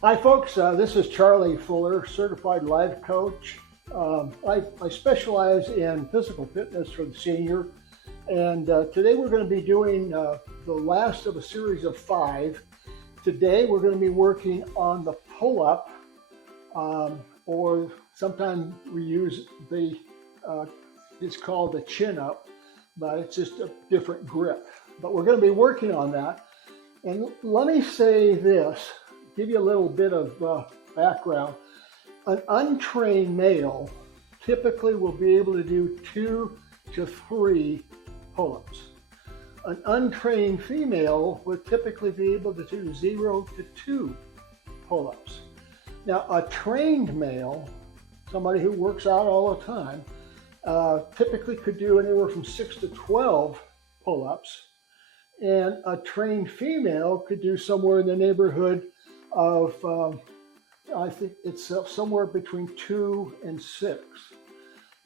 Hi folks, this is Charlie Fuller, Certified Life Coach. I specialize in physical fitness for the senior, and today we're going to be doing the last of a series of 5. Today we're going to be working on the pull-up, or sometimes we use it's called the chin-up, but it's just a different grip. But we're going to be working on that. And let me say this, give you a little bit of background. An untrained male typically will be able to do 2 to 3 pull-ups. An untrained female would typically be able to do 0 to 2 pull-ups. Now, a trained male, somebody who works out all the time, typically could do anywhere from 6 to 12 pull-ups. And a trained female could do somewhere in the neighborhood of, I think it's somewhere between 2 and 6.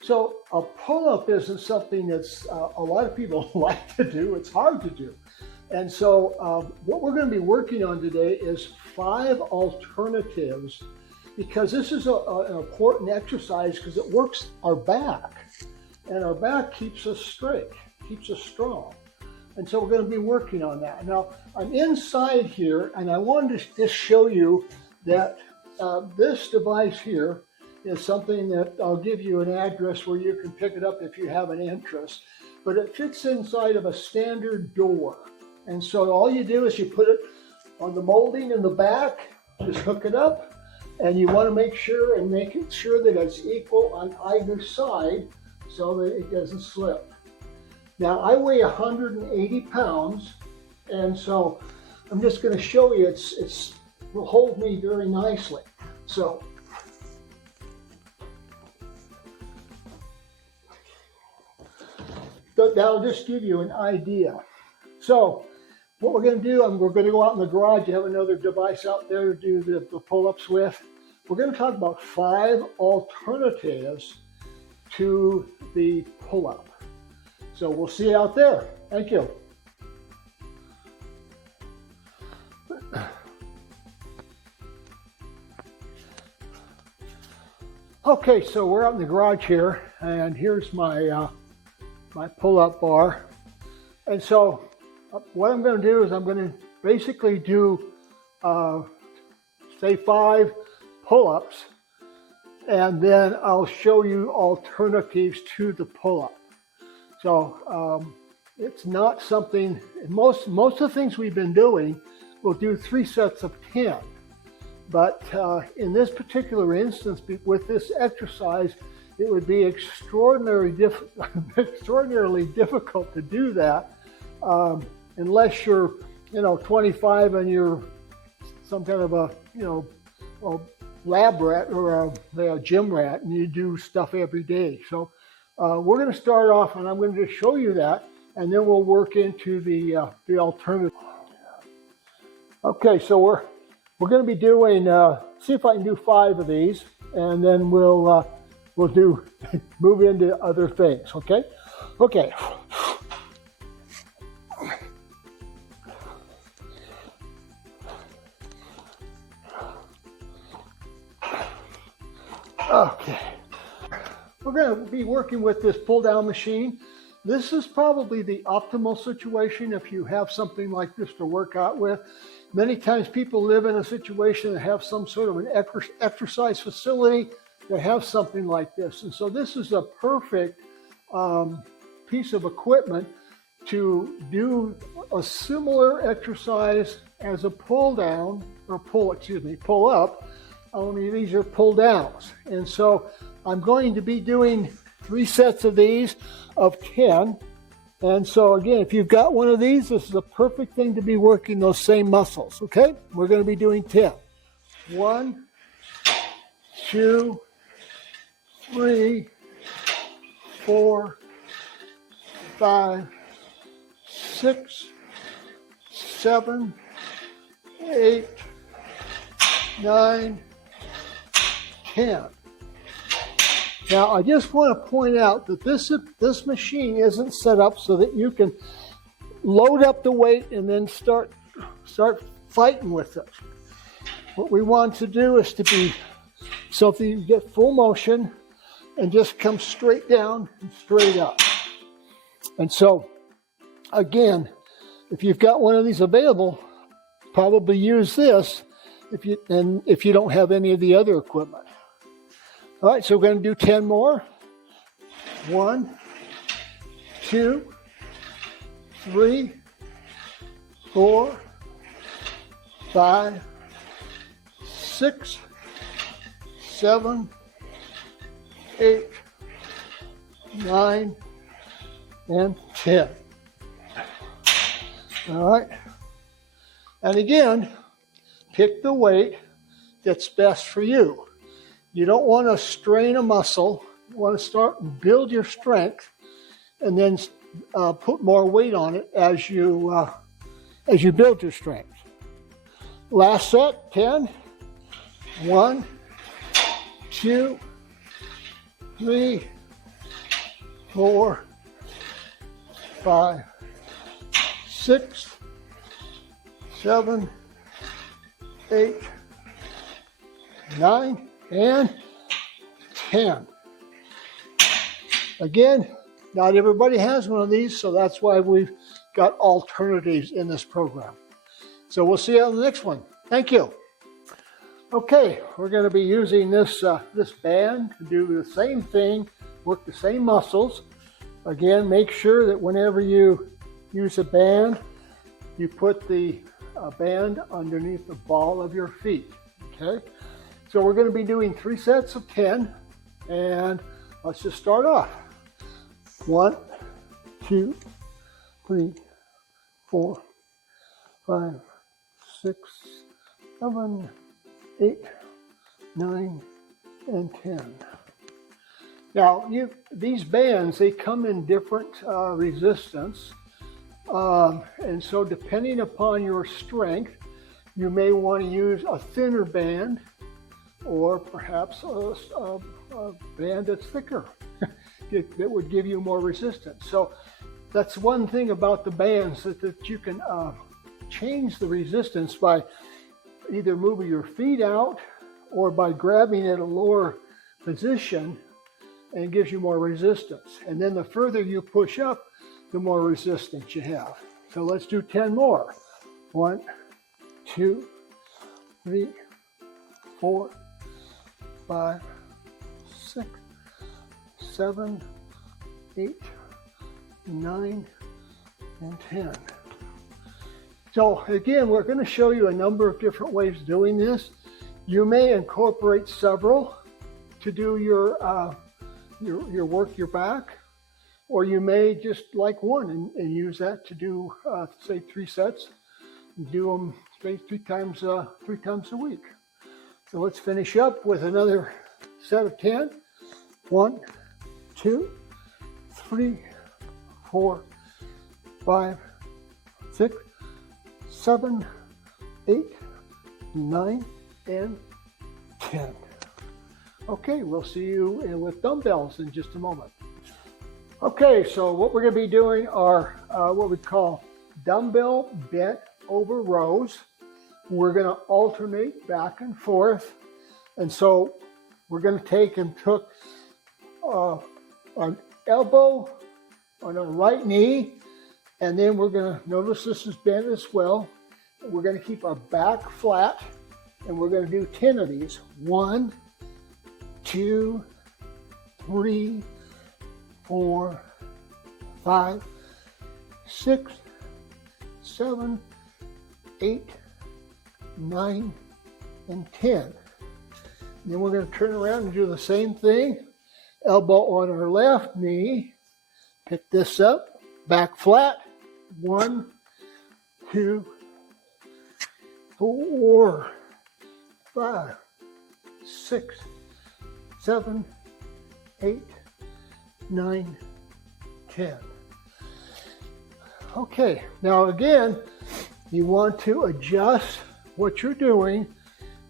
So a pull-up isn't something that's a lot of people like to do. It's hard to do. And so what we're going to be working on today is 5 alternatives, because this is an important exercise because it works our back, and our back keeps us straight, keeps us strong. And so we're going to be working on that. Now, I'm inside here, and I wanted to just show you that this device here is something that I'll give you an address where you can pick it up if you have an interest. But it fits inside of a standard door. And so all you do is you put it on the molding in the back, just hook it up, and you want to make sure that it's equal on either side so that it doesn't slip. Now, I weigh 180 pounds, and so I'm just going to show you it will hold me very nicely. So that'll just give you an idea. So what we're going to do, we're going to go out in the garage. You have another device out there to do the pull-ups with. We're going to talk about 5 alternatives to the pull-up. So we'll see you out there. Thank you. Okay, so we're out in the garage here, and here's my my pull-up bar. And so what I'm going to do is I'm going to basically do say 5 pull-ups, and then I'll show you alternatives to the pull-up. So it's not something, most of the things we've been doing, we'll do 3 sets of 10. But in this particular instance, with this exercise, it would be extraordinarily difficult to do that unless you're, 25 and you're some kind of a lab rat or a gym rat, and you do stuff every day. So we're going to start off, and I'm going to just show you that, and then we'll work into the alternative. Okay, so we're going to be doing, see if I can do 5 of these, and then we'll move into other things. Okay. Okay. Okay. We're going to be working with this pull-down machine. This is probably the optimal situation if you have something like this to work out with. Many times people live in a situation that have some sort of an exercise facility that have something like this. And so this is a perfect piece of equipment to do a similar exercise as a pull-down, or pull-up. Only these are pull-downs. And so I'm going to be doing 3 sets of these of 10. And so again, if you've got one of these, this is a perfect thing to be working those same muscles, okay? We're going to be doing 10. 1, 2, 3, 4, 5, 6, 7, 8, 9, 10. Now, I just want to point out that this machine isn't set up so that you can load up the weight and then start fighting with it. What we want to do is to be something you get full motion and just come straight down and straight up. And so, again, if you've got one of these available, probably use this if you don't have any of the other equipment. All right, so we're going to do 10 more. 1, 2, 3, 4, 5, 6, 7, 8, 9, and 10. All right. And again, pick the weight that's best for you. You don't want to strain a muscle. You want to start and build your strength and then put more weight on it as you build your strength. Last set, 10. 1, 2, 3, 4, 5, 6, 7, 8, 9, and 10. Again, not everybody has one of these, so that's why we've got alternatives in this program. So we'll see you on the next one. Thank you. Okay, we're going to be using this band to do the same thing, work the same muscles. Again, make sure that whenever you use a band, you put the band underneath the ball of your feet. Okay, so we're going to be doing 3 sets of 10, and let's just start off. 1, 2, 3, 4, 5, 6, 7, 8, 9, and 10. Now, these bands, they come in different resistance. And so depending upon your strength, you may want to use a thinner band or perhaps a band that's thicker that would give you more resistance. So that's one thing about the bands, that you can change the resistance by either moving your feet out or by grabbing at a lower position, and it gives you more resistance. And then the further you push up, the more resistance you have. So let's do 10 more. 1, 2, 3, 4, 5, 6, 7, 8, 9, and 10. So again, we're going to show you a number of different ways of doing this. You may incorporate several to do your work, your back, or you may just like one and use that to do, say, 3 sets. Do them, say, 3 times a week. So let's finish up with another set of 10. 1, 2, 3, 4, 5, 6, 7, 8, 9, and 10. Okay, we'll see you with dumbbells in just a moment. Okay, so what we're going to be doing are what we call dumbbell bent over rows. We're going to alternate back and forth. And so we're going to take and hook an elbow on our right knee, and then we're going to notice this is bent as well. We're going to keep our back flat, and we're going to do 10 of these. 1, 2, 3, 4, 5, 6, 7, 8, 9, and 10. And then we're going to turn around and do the same thing. Elbow on our left knee. Pick this up. Back flat. 1, 2, 4, 5, 6, 7, 8, 9, 10. Okay, now again, you want to adjust what you're doing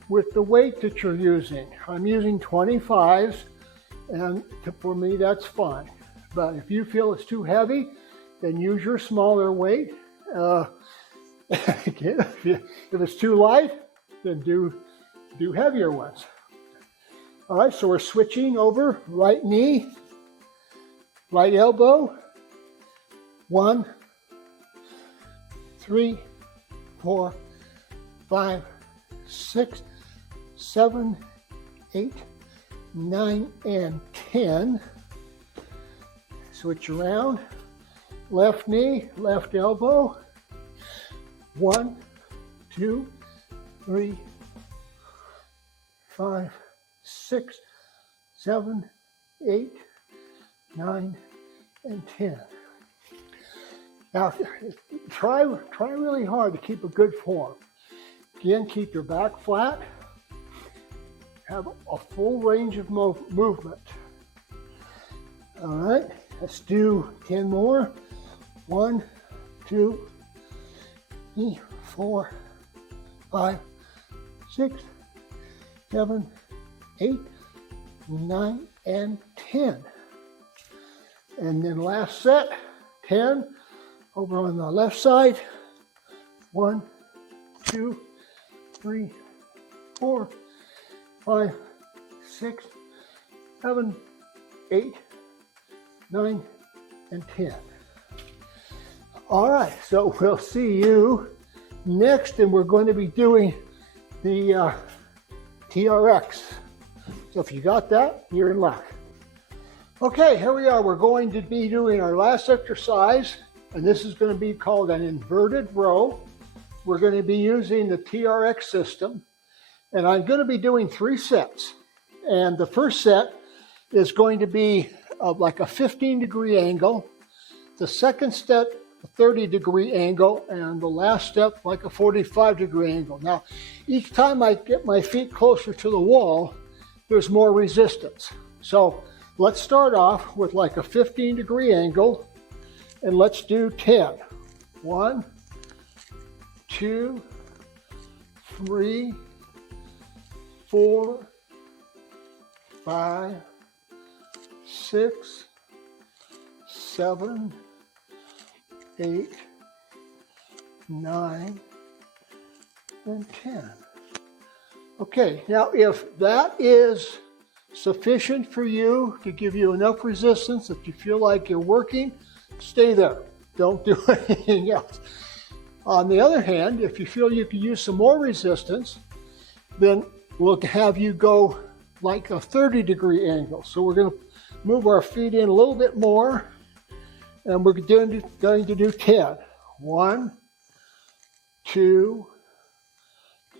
with the weight that you're using. I'm using 25s, and for me that's fine. But if you feel it's too heavy, then use your smaller weight. Again, if it's too light, then do do heavier ones. All right, so we're switching over. Right knee, right elbow. 1, 3, 4, 5, 6, 7, 8, 9, and 10. Switch around. Left knee, left elbow. 1, 2, 3, 5, 6, 7, 8, 9, and 10. Now, try really hard to keep a good form. Again, keep your back flat. Have a full range of movement. All right, let's do 10 more. 1, 2, 3, 4, 5, 6, 7, 8, 9, and 10. And then last set, 10. Over on the left side. 1, 2, 3, 4, 5, 6, 7, 8, 9, and 10. All right, so we'll see you next, and we're going to be doing the TRX. So if you got that, you're in luck. Okay, here we are. We're going to be doing our last exercise, and this is going to be called an inverted row. We're going to be using the TRX system, and I'm going to be doing 3 sets. And the first set is going to be like a 15-degree angle. The second step, a 30-degree angle, and the last step, like a 45-degree angle. Now, each time I get my feet closer to the wall, there's more resistance. So let's start off with like a 15-degree angle, and let's do 10. 1, 2, 3, 4, 5, 6, 7, 8, 9, and 10. Okay, now if that is sufficient for you to give you enough resistance, if you feel like you're working, stay there. Don't do anything else. On the other hand, if you feel you can use some more resistance, then we'll have you go like a 30-degree angle. So we're going to move our feet in a little bit more, and we're going to do 10. 1, 2,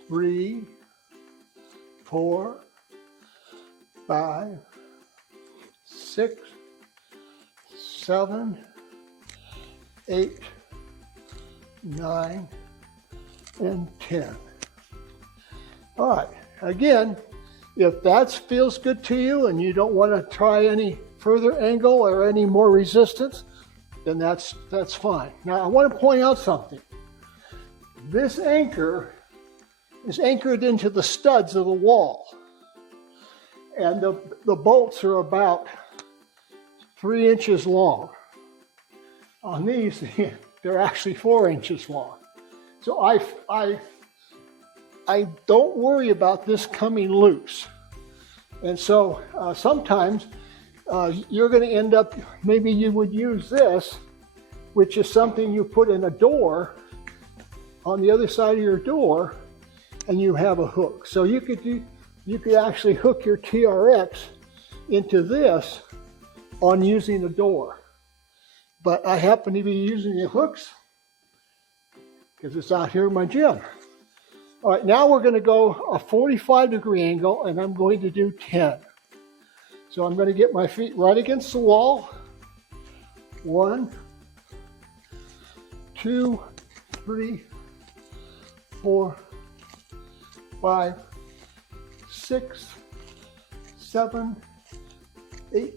3, 4, 5, 6, 7, 8, 9, and 10. All right, again, if that feels good to you and you don't want to try any further angle or any more resistance, then that's fine. Now, I want to point out something. This anchor is anchored into the studs of the wall, and the bolts are about 3 inches long. On these, they're actually 4 inches long. So I don't worry about this coming loose. And so sometimes you're going to end up, maybe you would use this, which is something you put in a door on the other side of your door, and you have a hook. So you could actually hook your TRX into this on using a door. But I happen to be using the hooks because it's out here in my gym. All right, now we're going to go a 45-degree angle, and I'm going to do 10. So I'm going to get my feet right against the wall. 1, 2, 3, 4, 5, 6, 7, 8,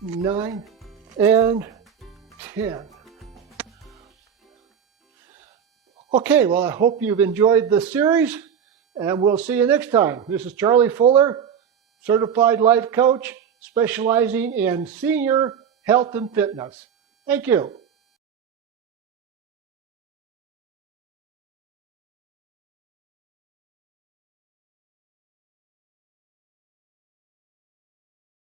9, and 10. Okay, well, I hope you've enjoyed the series, and we'll see you next time. This is Charlie Fuller, Certified Life Coach, specializing in senior health and fitness. Thank you.